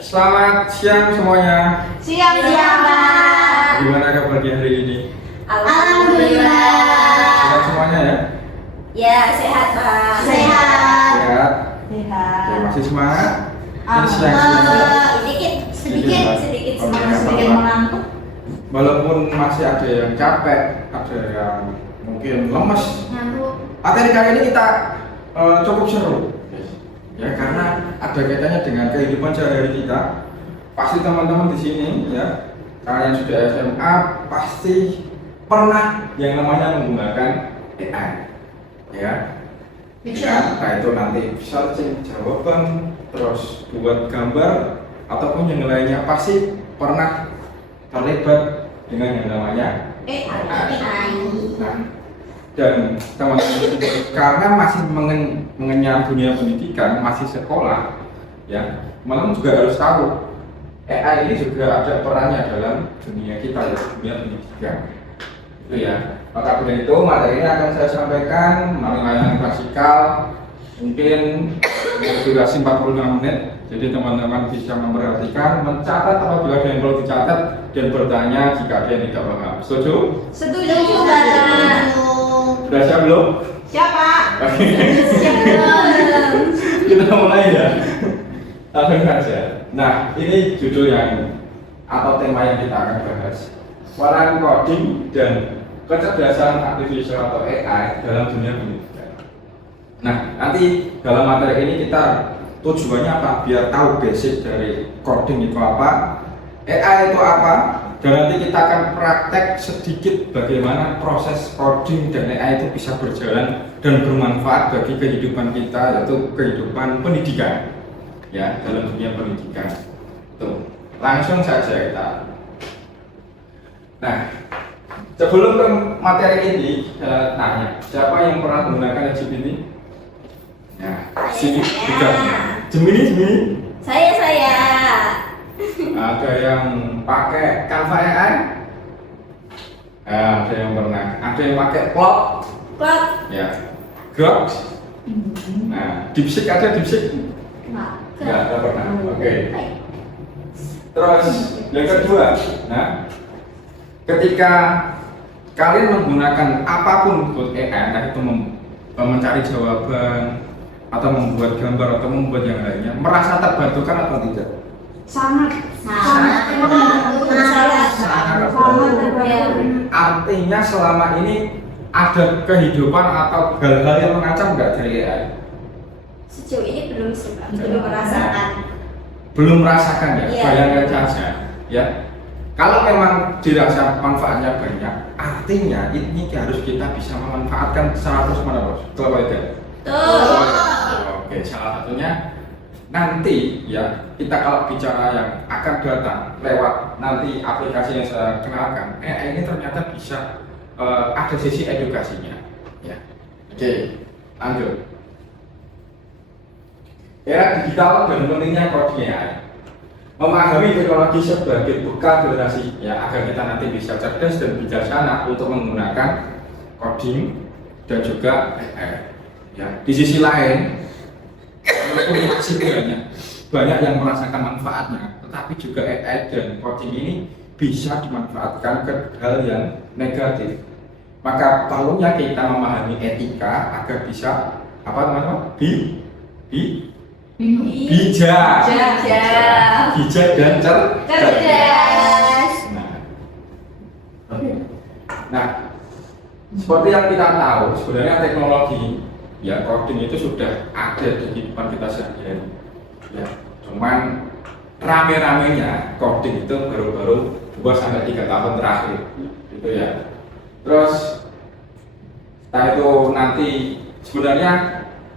Selamat siang semuanya. Siang, Pak. Gimana kabar di hari ini? Alhamdulillah. Sehat semuanya ya? Ya, sehat, Pak. Sehat. Oke, masih semangat? Ini siang-siang ya? Sedikit Oke, sedikit mengantuk. Walaupun masih ada yang capek, ada yang mungkin lemes. Materi kali ini kita cukup seru. Ya, karena ada kaitannya dengan kehidupan sehari-hari kita. Pasti teman-teman di sini ya, kalian sudah SMA pasti pernah yang namanya menggunakan AI, ya. Ya, nah itu nanti searching jawaban, terus buat gambar ataupun yang lainnya pasti pernah terlibat dengan yang namanya AI. Nah, dan teman-teman karena masih mengenyam dunia pendidikan, masih sekolah, ya, malam juga harus tahu AI ini juga ada perannya dalam dunia kita, ya, dunia pendidikan. Itu ya. Maka dari itu materi ini akan saya sampaikan melalui layanan klasikal, mungkin durasi 45 menit. Jadi teman-teman bisa memperhatikan, mencatat apabila ada yang perlu dicatat dan bertanya jika ada yang tidak paham. Setuju? Setuju, Pak. Sudah siap belum? Siapa? Kita mulai ya. Langsung saja. Nah, ini judul yang atau tema yang kita akan bahas. Peran coding dan kecerdasan artifisial atau AI dalam dunia pendidikan. Nah, nanti dalam materi ini kita tujuannya apa? Biar tahu basic dari coding itu apa, AI itu apa, dan nanti kita akan praktek sedikit bagaimana proses coding dan AI itu bisa berjalan dan bermanfaat bagi kehidupan kita, yaitu kehidupan pendidikan, ya, dalam dunia pendidikan. Tuh, langsung saja kita. Nah, sebelum ke materi ini, saya tanya, siapa yang pernah menggunakan GPT? Nah, sini juga. Gemini. Saya. Ada yang pakai Canva AI? Ada yang pernah. Ada yang pakai Claude? Klot. Ya. Grok? Nah, DeepSeek ada DeepSeek? Enggak, ada pernah. Oke. Terus yang kedua, nah, ketika kalian menggunakan apapun buat AI, entah itu mencari jawaban atau membuat gambar atau membuat yang lainnya, merasa terbantukan atau tidak? Sangat. Artinya selama ini ada kehidupan atau hal-hal yang mengancam nggak dari AI? Sejauh ini belum sih, Pak. Belum merasakan. Belum merasakan ya, Iya. bayangkan saja ya. Kalau memang dirasa manfaatnya banyak, artinya ini harus kita bisa memanfaatkan 100%. Betul apa tidak? Oke, salah satunya nanti ya, kita kalau bicara yang akan datang lewat nanti aplikasi yang saya kenalkan, AI ini ternyata bisa ada sisi edukasinya, ya. Oke, lanjut. Era digital dan pentingnya coding AI. Memahami teknologi sebagai bekal generasi, ya, agar kita nanti bisa cerdas dan bijaksana untuk menggunakan coding dan juga AI. Ya, di sisi lain, walaupun masih banyak yang merasakan manfaatnya, tetapi juga AI dan coding ini bisa dimanfaatkan ke hal yang negatif. Maka perlunya kita memahami etika agar bisa apa namanya? Bijak dan cerdas. Nah, seperti yang kita tahu, sebenarnya teknologi, ya, coding itu sudah ada di kehidupan kita sehari-hari. Ya, cuman rame-ramenya coding itu baru-baru 2-3 tahun terakhir, gitu ya. Terus setelah itu nanti sebenarnya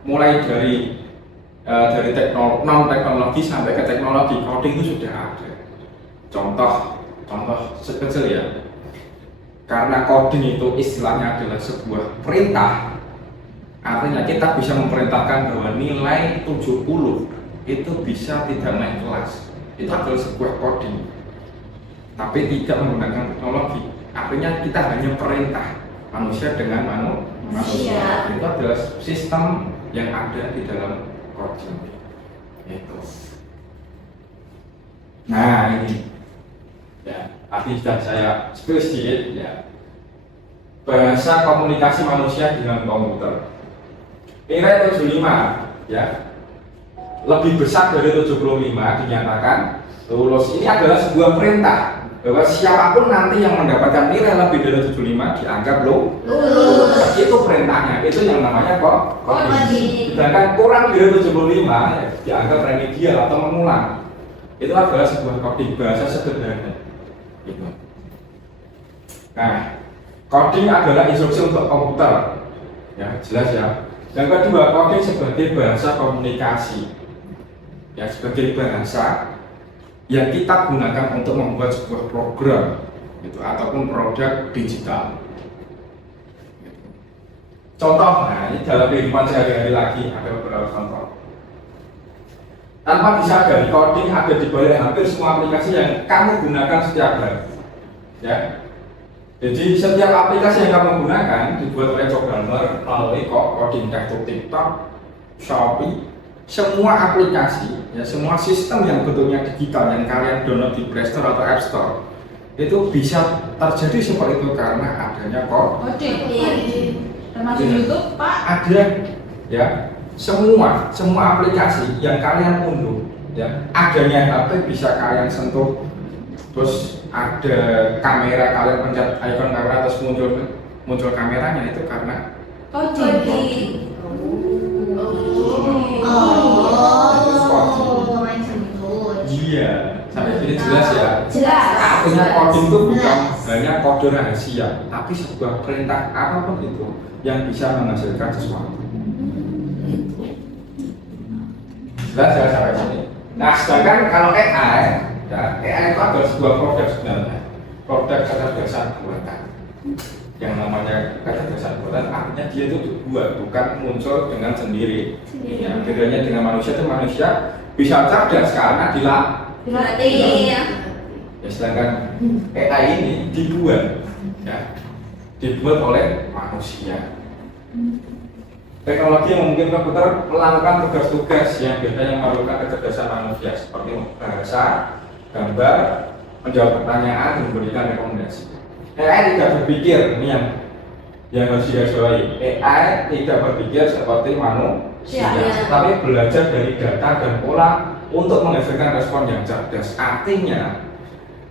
mulai dari non teknologi sampai ke teknologi, coding itu sudah ada. Contoh sekecil ya. Karena coding itu istilahnya adalah sebuah perintah, artinya kita bisa memerintahkan bahwa nilai 70 itu bisa tidak naik kelas. Itu adalah sebuah coding, tapi tidak menggunakan teknologi. Artinya kita hanya perintah manusia dengan manusia. Itu adalah sistem yang ada di dalam coding. Itu. Nah ini, ya, tadi sudah saya spill sedikit ya. Bahasa komunikasi manusia dengan komputer. Nilai 75 ya, lebih besar dari 75 dinyatakan lulus. Ini adalah sebuah perintah bahwa siapapun nanti yang mendapatkan nilai lebih dari 75 dianggap lulus. Itu perintahnya, itu yang namanya coding. Sedangkan kurang dari 75 ya, dianggap remedial atau mengulang. Itu adalah sebuah coding, bahasa sederhana. Gitu. Nah, coding adalah instruksi untuk komputer, ya jelas ya. Yang kedua, coding sebagai bahasa komunikasi, ya sebagai bahasa yang kita gunakan untuk membuat sebuah program, gitu, ataupun produk digital. Gitu. Contoh, nah ini dalam kehidupan sehari-hari lagi ada beberapa contoh. Tanpa disadari, coding ada di balik hampir semua aplikasi yang kamu gunakan setiap hari. Ya, jadi setiap aplikasi yang kamu gunakan dibuat oleh programmer melalui coding, untuk TikTok, Shopee, semua aplikasi, ya semua sistem yang bentuknya digital yang kalian download di Play Store atau App Store itu bisa terjadi seperti itu karena adanya coding. Termasuk YouTube, Pak. Ada, ya. Semua aplikasi yang kalian unduh, ya, adanya HP bisa kalian sentuh, terus ada kamera kalian pencet icon kamera terus muncul kameranya itu karena Coding. Iya, sampai sini jelas ya. Jelas. Artinya coding itu bukan hanya kode rahasia, tapi sebuah perintah apapun itu yang bisa menghasilkan sesuatu. Jelas ya sampai sini. Nah, sedangkan kalau AI, ya, AI itu adalah sebuah produk sebenarnya, produk kecerdasan buatan. Yang namanya kecerdasan buatan artinya dia itu dibuat, bukan muncul dengan sendiri. Ya, bedanya dengan manusia itu manusia bisa cerdas karena dilatih. Ya, sedangkan AI ini dibuat, ya, dibuat oleh manusia. Teknologi yang memungkinkan komputer melakukan tugas-tugas yang biasanya memerlukan kecerdasan manusia seperti bahasa, gambar, menjawab pertanyaan, dan memberikan rekomendasi. AI tidak berpikir, ini yang harus digarisbawahi. AI tidak berpikir seperti manusia, tapi belajar dari data dan pola untuk menghasilkan respon yang cerdas. Artinya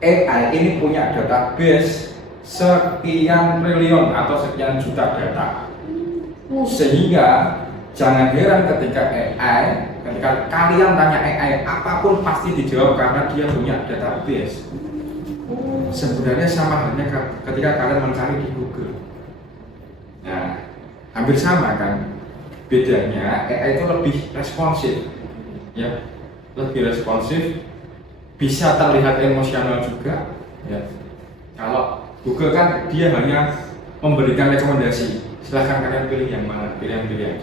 AI ini punya database sekian triliun atau sekian juta data. Sehingga jangan heran ketika kalian tanya AI apapun pasti dijawab karena dia punya database. Sebenarnya sama halnya ketika kalian mencari di Google. Nah, hampir sama kan? Bedanya AI itu lebih responsif, ya, lebih responsif, bisa terlihat emosional juga. Ya. Kalau Google kan dia hanya memberikan rekomendasi. Silahkan kalian pilih yang mana, pilihan-pilihan.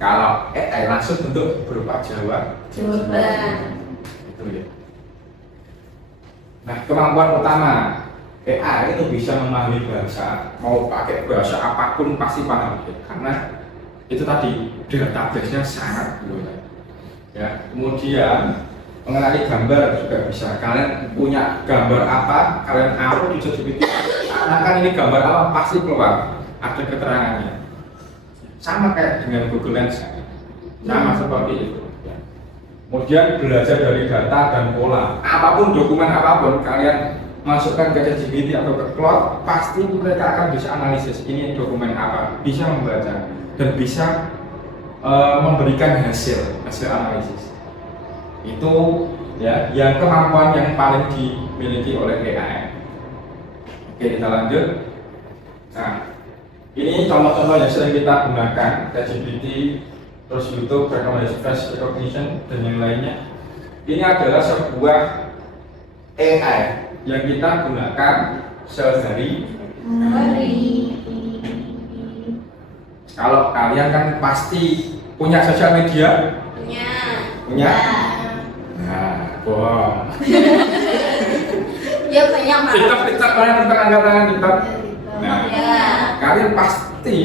Kalau AI langsung bentuk berupa jawaban. Itu ya. Nah, kemampuan utama AI itu bisa memahami bahasa, mau pakai bahasa apapun pasti paham, ya. Karena itu tadi database-nya sangat luas. Ya, kemudian mengenali gambar juga bisa. Kalian punya gambar apa, kalian upload di ChatGPT, kan ini gambar apa pasti keluar. Ada keterangannya, sama kayak dengan Google Lens, sama seperti itu. Kemudian belajar dari data dan pola, apapun dokumen apapun kalian masukkan ke ChatGPT atau ke Claude, pasti mereka akan bisa analisis ini dokumen apa, bisa membaca dan bisa memberikan hasil analisis. Itu ya yang kemampuan yang paling dimiliki oleh AI. Oke, kita lanjut. Nah, ini contoh-contoh yang sering kita gunakan, ChatGPT, terus YouTube, recommendation face recognition, dan yang lainnya. Ini adalah sebuah AI yang kita gunakan sehari-hari. Kalau kalian kan pasti punya sosial media? Punya? Nah, bohong. Ya banyak banget. TikTok, kalian angkat tangan TikTok. Nah, kalian pasti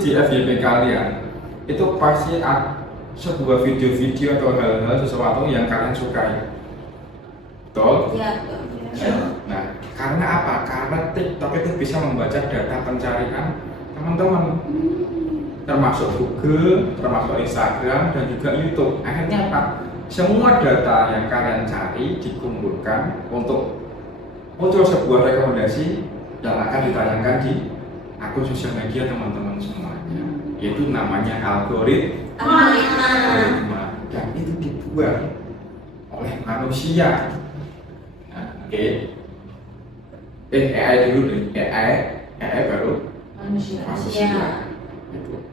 di FYP kalian itu pasti ada sebuah video-video atau hal-hal sesuatu yang kalian sukai. Betul? Iya, betul. Nah, karena apa? Karena TikTok itu bisa membaca data pencarian teman-teman, termasuk Google, termasuk Instagram, dan juga YouTube. Akhirnya apa? Semua data yang kalian cari dikumpulkan untuk muncul sebuah rekomendasi yang akan ditayangkan di akun sosial media teman-teman semuanya. Itu namanya algoritma, dan itu dibuat oleh manusia. Nah, oke. AI dulu deh, AI baru manusia. Itu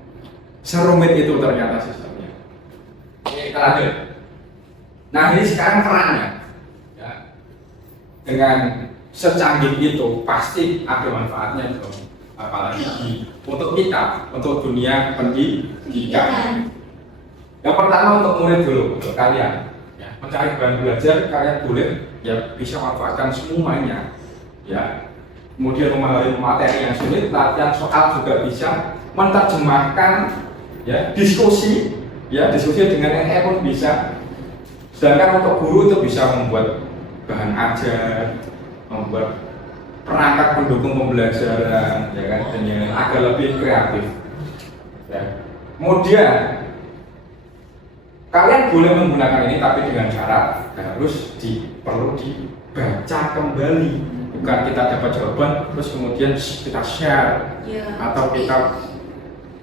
serumit itu ternyata sistemnya. Oke, kita lanjut. Nah, ini sekarang perannya, ya. Dengan secanggih itu pasti ada manfaatnya dong. Apalagi untuk kita, untuk dunia pendidikan. Yang pertama untuk murid dulu, untuk kalian, ya, mencari bahan belajar, kalian boleh ya bisa manfaatkan semuanya, ya. Kemudian memahami materi yang sulit, latihan soal juga bisa, menerjemahkan, ya, diskusi dengan AI pun bisa. Sedangkan untuk guru itu bisa membuat bahan ajar, membuat perangkat pendukung pembelajaran, ya kan, dengan agak lebih kreatif. Ya. Kemudian kalian boleh menggunakan ini, tapi dengan syarat harus perlu dibaca kembali, bukan kita dapat jawaban terus kemudian kita share, atau kita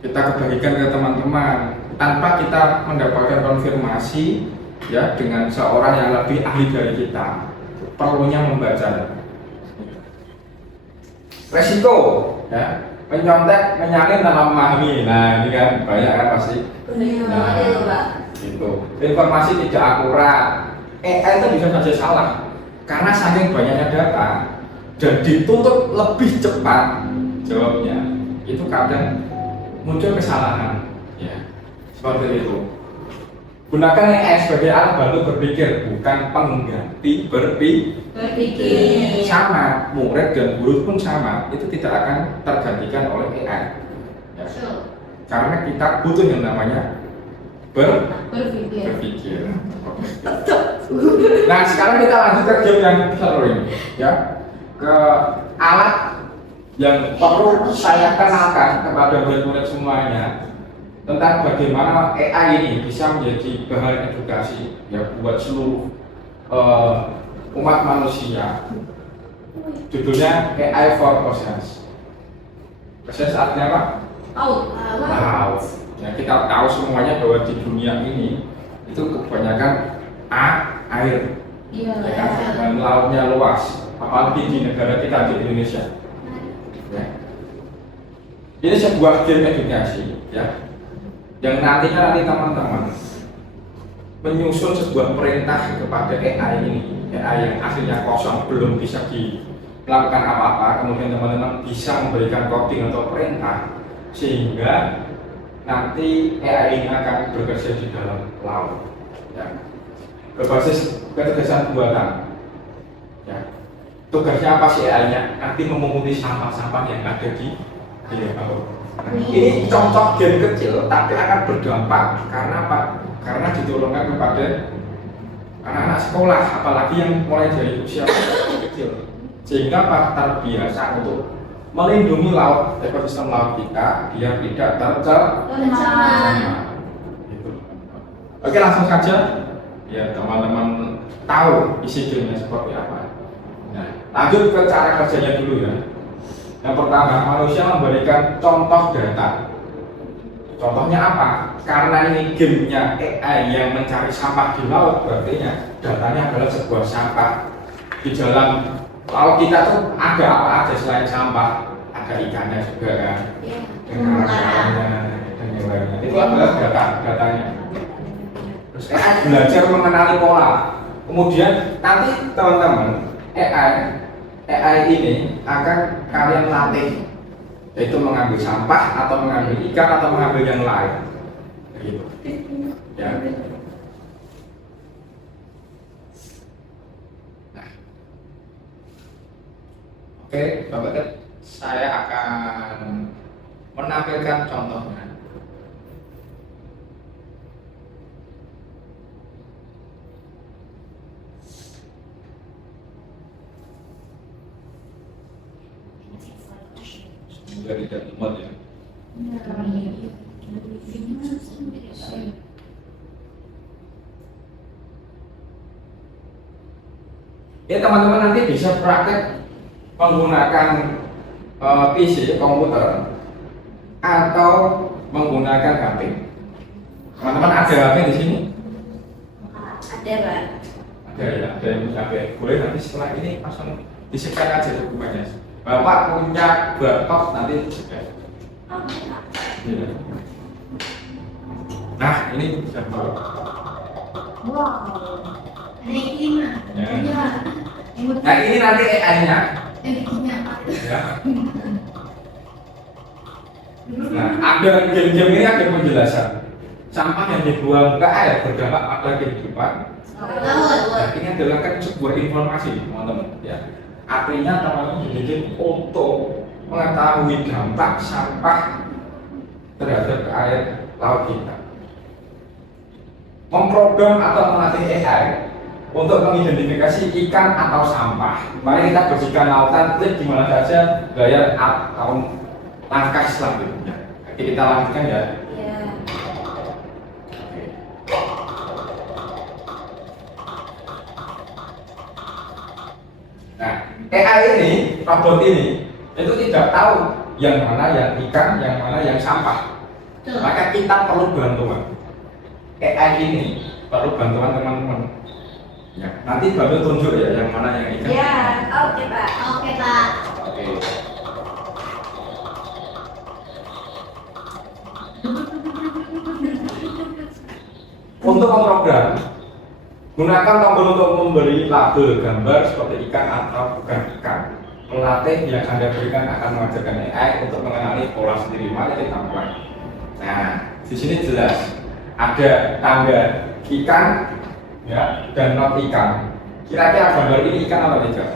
kebagikan ke teman-teman tanpa kita mendapatkan konfirmasi, ya, dengan seorang yang lebih ahli dari kita. Perlunya membaca. Resiko, ya, menyontek, menyalin tanpa memahami. Nah, ini kan banyak kan pasti. Nah, itu informasi tidak akurat. AI itu bisa saja salah karena saking banyaknya data dan dituntut lebih cepat jawabnya, itu kadang muncul kesalahan, ya, seperti itu. Gunakan AI sebagai alat bantu berpikir, bukan pengganti berpikir. Sama, murid dan guru pun sama, itu tidak akan tergantikan oleh AI, ya. Karena kita butuh yang namanya berpikir. Nah, sekarang kita lanjut ke game yang seru ini, ya, ke alat yang perlu saya kenalkan kepada murid-murid semuanya tentang bagaimana AI ini bisa menjadi bahan edukasi, ya, buat seluruh umat manusia. Judulnya AI for Oceans. Oceans artinya apa? Laut. Ya, kita tahu semuanya bahwa di dunia ini itu kebanyakan air, ya, dan lautnya luas, apalagi di negara kita di Indonesia. Ya. Ini sebuah game edukasi, ya, yang nanti teman-teman menyusun sebuah perintah kepada AI ini, AI yang aslinya kosong, belum bisa melakukan apa-apa, kemudian teman-teman bisa memberikan coding atau perintah sehingga nanti AI ini akan bekerja di dalam laut, ya, berbasis kecerdasan buatan, ya. Tugasnya apa sih AI-nya? Nanti memunguti sampah-sampah yang ada di laut. Ini contoh game kecil, tapi akan berdampak. Karena apa? Karena diturunkan kepada anak-anak sekolah, apalagi yang mulai dari usia kecil, sehingga terbiasa untuk melindungi laut, ekosistem laut kita biar tidak tercemar. Gitu. Oke, langsung saja, ya, teman-teman tahu isi gamenya seperti apa. Nah, lanjut ke cara kerjanya dulu, ya. Yang pertama, manusia memberikan contoh data. Contohnya apa? Karena ini gamenya AI yang mencari sampah di laut, berarti datanya adalah sebuah sampah. Di dalam laut kita tuh ada apa aja selain sampah? Ada ikannya juga kan, ikannya dan yang lainnya. Itu adalah datanya. Terus AI belajar mengenali pola. Kemudian nanti teman-teman AI ini akan kalian latih, yaitu mengambil sampah atau mengambil ikan atau mengambil yang lain, gitu, ya. Nah, oke, Bapak, saya akan menampilkan contohnya. juga tidak muat ya. Ya teman-teman nanti bisa praktek menggunakan PC komputer atau menggunakan HP. Teman-teman ada HP di sini? Ada, Pak. Ada ya, ada yang punya HP. Boleh nanti setelah ini langsung di-share aja dokumennya. Bapak punya laptop nanti di-share. Oke, Pak. Iya. Nah, ini sudah baru. Wow. Ada yang lima. Ya. Iya. Nah, ini nanti AI-nya. Editingnya apa? Ya. Nah, ada game-game ini ada penjelasan. Sampah yang dibuang ke air berdampak pada kehidupan. Nah, ini adalah kan sebuah informasi, teman-teman. Ya. Artinya teman-teman dididik untuk mengetahui dampak sampah terhadap air laut kita. Memprogram atau melatih AI untuk mengidentifikasi ikan atau sampah. Mari kita bersihkan lautan, klik di mana saja gaya atau langkah selanjutnya. Oke, kita lanjutkan ya. Iya. Nah, AI ini, robot ini, itu tidak tahu yang mana yang ikan, yang mana yang sampah. Maka kita perlu bantuan. AI ini perlu bantuan teman-teman. Ya, nanti baru tunjuk ya yang mana yang ikan. Ya, oke, Pak. Oke, Pak. Oke. Untuk memprogram, gunakan tombol untuk memberi label gambar seperti ikan atau bukan ikan. Pelatih yang Anda berikan akan mengajarkan AI untuk mengenali pola sendiri. Mari kita mulai. Nah, di sini jelas ada tanda ikan, ya, dan not ikan. Kira-kira gambar ini ikan apa tidak?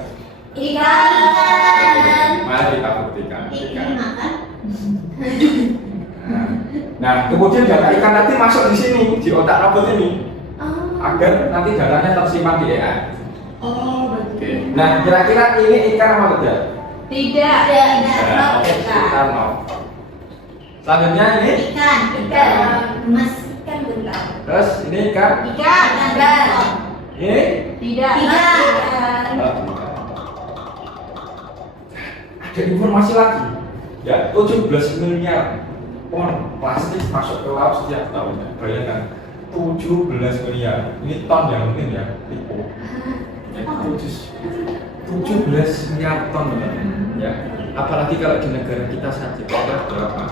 Ikan. Mari kita buktikan. Ikan. Makan. Nah, kemudian data ikan nanti masuk di sini di otak robot ini, Oh. agar nanti datanya tersimpan di AI. Oh, betul. Oke. Nah, kira-kira ini ikan apa tidak? Tidak. Nah, oke, kita mau. Selanjutnya ini, Ikan. Mas ikan benar. terus ini ikan. Ikan. Ini? Tidak. Oh, bukan. Ada informasi lagi. Ya, 17 miliar ton plastik masuk ke laut setiap tahunnya. Bayangkan, 17 miliar. Ini ton ya mungkin ya, tipu. Ya, 17 miliar ton teman-teman. Ya, apalagi kalau di negara kita saja ada berapa?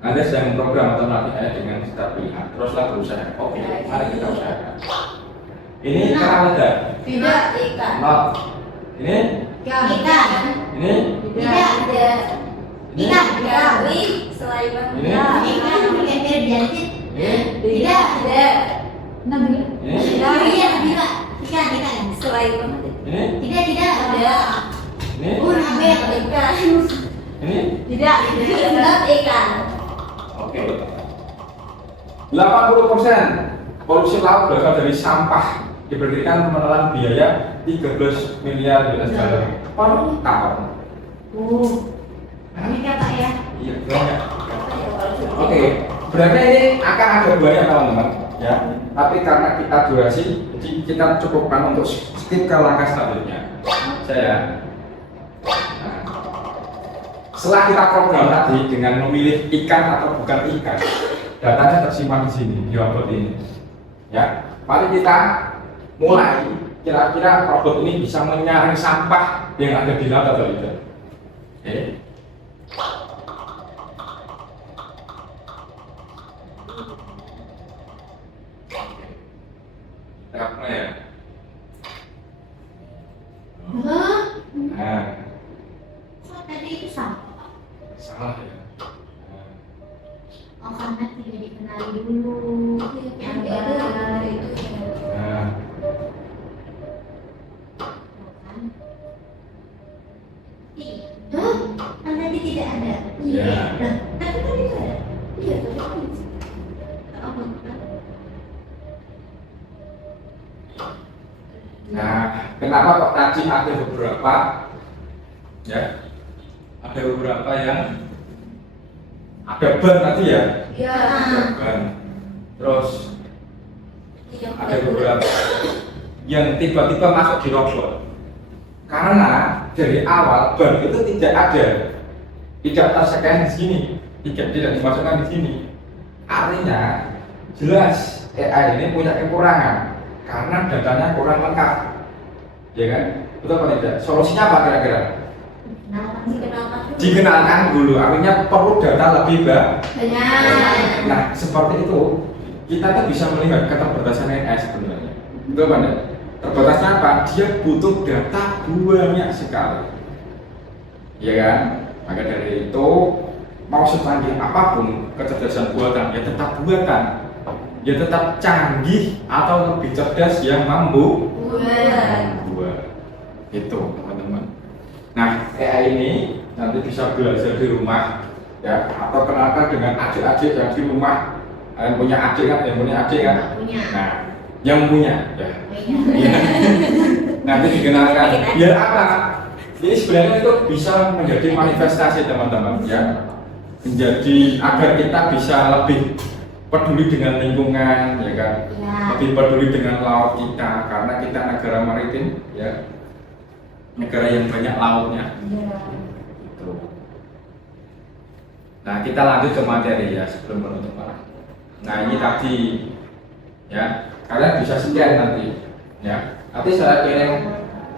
Anda sedang memprogram atau melatih AI dengan kita pilihan, teruslah berusaha. Oke, mari kita usahakan. Ini ikan apa tidak? Tidak. Ikan. Not. Ini? Ikan. Ini? Tidak. Ini? Ikan. Selain Ini? ikan pakai jantit. Ini? Tidak. Ini? Ikan. Selain Ini? tidak. Ada. Ini? Ikan. Ini? Tidak. Not ikan. Oke. 80% polusi laut berasal dari sampah, diberikan menelan biaya 13 miliar US dollar per tahun. Ini kata ya. Iya, banyak. Oke, berarti ini akan ada banyak teman-teman, ya. Tapi karena kita durasi, jadi kita cukupkan untuk skip ke langkah selanjutnya. Saya. Nah, setelah kita program tadi dengan memilih ikan atau bukan ikan, datanya tersimpan di sini di robot ini. Ya, mari kita mulai. Kira-kira robot ini bisa menyaring sampah yang ada di laut atau tidak? Oke. Apa ya? Nah, Kok tadi itu sampah? salah ya. Oh, karena tidak dikenali dulu. Yang ada itu. Nah, Tadi tidak ada. Iya. Tapi tadi ada. Iya, tapi nah, kenapa kok tadi ada beberapa ya. Ada beberapa yang ada ban tadi ya, Ya. ada ban. Terus Tidak ada beberapa yang tiba-tiba masuk di robot. Karena dari awal ban itu tidak ada, tidak terscan di sini, tidak dimasukkan di sini. Artinya jelas AI ini punya kekurangan karena datanya kurang lengkap, ya kan? Betul apa tidak? Solusinya apa kira-kira? Dikenalkan dulu, artinya perlu data lebih banyak. Nah, seperti itu kita tuh bisa melihat keterbatasan AI sebenarnya. Betul apa tidak? Terbatasnya apa? Dia butuh data banyak sekali, ya kan? Maka dari itu mau secanggih apapun kecerdasan buatan, ya tetap buatan, ya tetap canggih atau lebih cerdas yang mampu buat. Itu teman-teman. Nah, AI ini nanti bisa belajar di rumah, ya, atau kenalkan dengan adik-adik yang di rumah. Yang punya adik kan, yang punya adik kan? Punya. Nah, yang punya, ya. Ya. Nanti dikenalkan. Biar apa? Ini sebenarnya itu bisa menjadi manifestasi teman-teman, ya. Menjadi agar kita bisa lebih peduli dengan lingkungan, ya kan? Ya. Lebih peduli dengan laut kita, karena kita negara maritim, ya. Negara yang banyak lautnya. Gitu. Nah, kita lanjut ke materi ya sebelum penutupan. Nah, ini tadi, ya, kalian bisa scan nanti, ya. Nanti saya kirim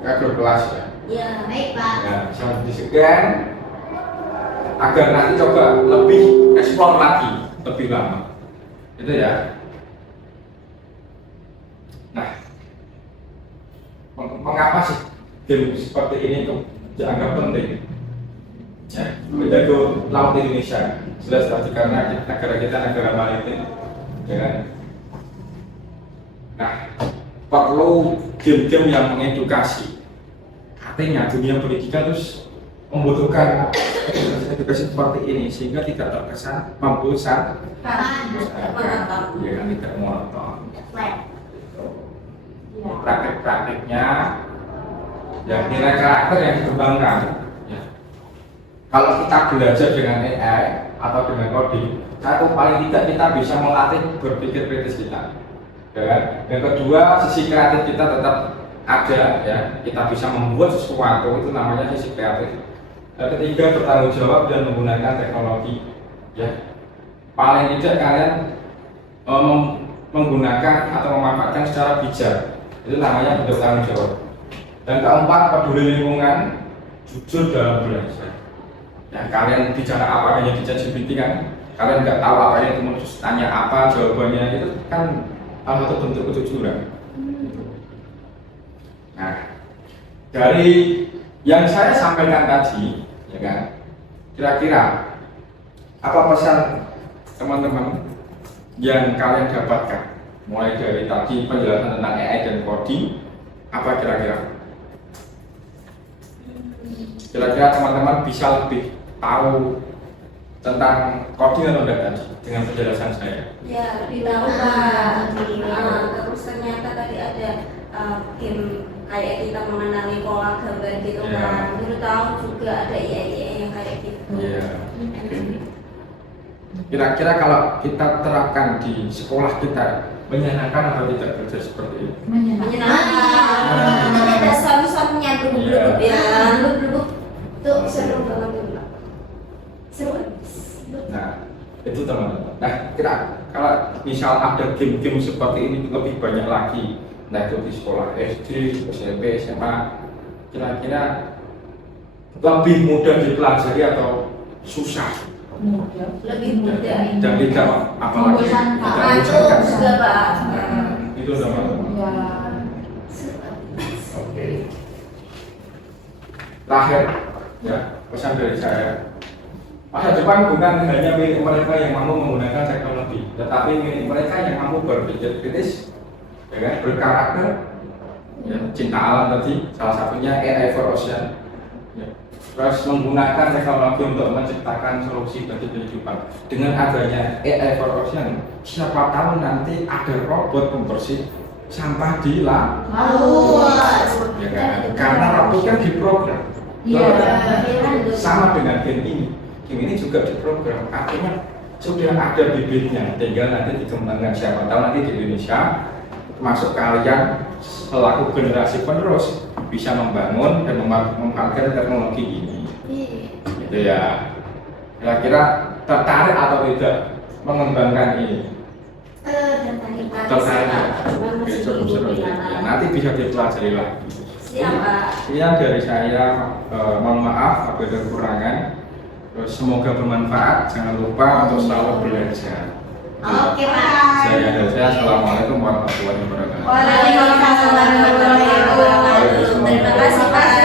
ke grup kelas ya. Ya, baik Pak. Ya, bisa di scan agar nanti coba lebih eksplor lagi, lebih lama. Itu ya. Nah, mengapa sih game seperti ini tuh dianggap penting? Ya, menjaga laut Indonesia. Jelas tadi karena negara kita negara maritim, ya kan? Nah, perlu game-game yang mengedukasi. Artinya dunia pendidikan terus membutuhkan edukasi seperti ini sehingga tidak terkesan membosankan, ya kan, tidak monoton. Praktek-prakteknya, ya, nilai karakter yang dikembangkan. Ya. Kalau kita belajar dengan AI atau dengan coding, satu paling tidak kita bisa melatih berpikir kritis kita. Ya kan? Yang kedua, sisi kreatif kita tetap ada, ya. Kita bisa membuat sesuatu, itu namanya sisi kreatif. Dan ketiga, bertanggung jawab dan menggunakan teknologi, ya. Paling tidak kalian menggunakan atau memanfaatkan secara bijak, itu namanya bentuk tanggung jawab. Dan keempat, peduli lingkungan, jujur dalam belajar. Ya, kalian bicara apa hanya di ChatGPT kan, kalian nggak tahu apa yang kemudian tanya apa jawabannya, itu kan salah satu bentuk kejujuran. Nah, dari yang saya sampaikan tadi, ya kan, kira-kira apa pesan teman-teman yang kalian dapatkan mulai dari tadi penjelasan tentang AI dan coding? Apa kira-kira? Kira-kira teman-teman bisa lebih tahu tentang coding atau enggak tadi dengan penjelasan saya? Ya, lebih tahu Pak. Terus ternyata tadi ada game kayak kita mengenali pola gambar gitu kan. Baru tahu juga ada AI yang kayak gitu. Iya. Kira-kira kalau kita terapkan di sekolah kita, menyenangkan atau tidak kerja seperti ini? Menyenangkan. Ada suami-suaminya blubub ya. Blubub tuh seru banget tuh Pak. Seru. Nah, itu teman-teman. Nah, kira kalau misal ada game-game seperti ini lebih banyak lagi, nah itu di sekolah SD, SMP, SMA, kira-kira lebih mudah dipelajari atau susah? Lebih mudah. Dan tidak apalagi tidak membosankan. Juga Pak. Itu teman-teman. Oke. Terakhir, ya, pesan dari saya. Masa depan bukan hanya milik mereka yang mampu menggunakan teknologi, tetapi milik mereka yang mampu berpikir kritis, ya kan, berkarakter, ya, cinta alam tadi, salah satunya AI for Ocean, ya. Terus menggunakan teknologi untuk menciptakan solusi bagi kehidupan. Dengan adanya AI for Ocean, siapa tahu nanti ada robot pembersih sampah di laut, ya kan? Karena robot kan diprogram. Iya. Sama dengan game ini. Game ini juga diprogram, artinya sudah ada bibitnya, tinggal nanti dikembangkan. Siapa tahu nanti di Indonesia termasuk kalian selaku generasi penerus bisa membangun dan memanfaatkan teknologi ini. Gitu ya. Kira-kira tertarik atau tidak mengembangkan ini? Tertarik. Oke, cukup seru ya. Nanti bisa dipelajari lagi. Siapa? Sekian dari saya, mohon maaf apabila ada kekurangan. Semoga bermanfaat. Jangan lupa untuk selalu belajar. Oke, Pak. Assalamualaikum warahmatullahi wabarakatuh. Waalaikumsalam warahmatullahi wabarakatuh. Terima kasih, Pak.